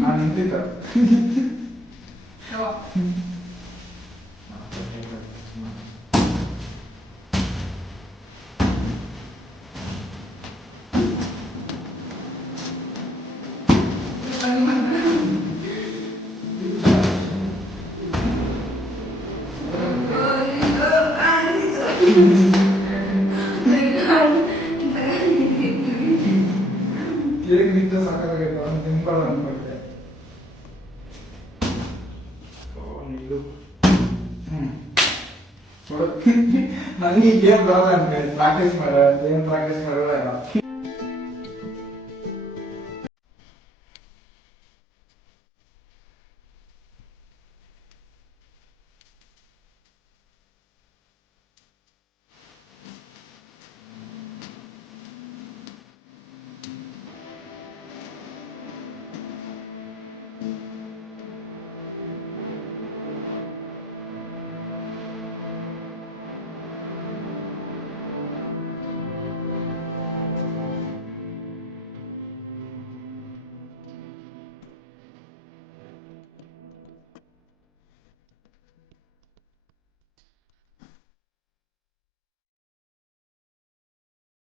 ನಾನು ನಿಂತಿದ್ದ ಕೇಳಿಗೆ ನಿಂತ ಸಾಕಾಗೈತೆ ಅವ್ನು ತಿನ್ಬಾರ್ದು ಅನ್ಕೊಳ್ತೆ ನೀರು ನನಗೆ ಗೇಮ್ ಬರಲ್ಲ ಅನ್ಕೊಳ್ಳಿ ಪ್ರಾಕ್ಟೀಸ್ ಮಾಡ ಏನು ಪ್ರಾಕ್ಟೀಸ್ ಮಾಡೋಲ್ಲ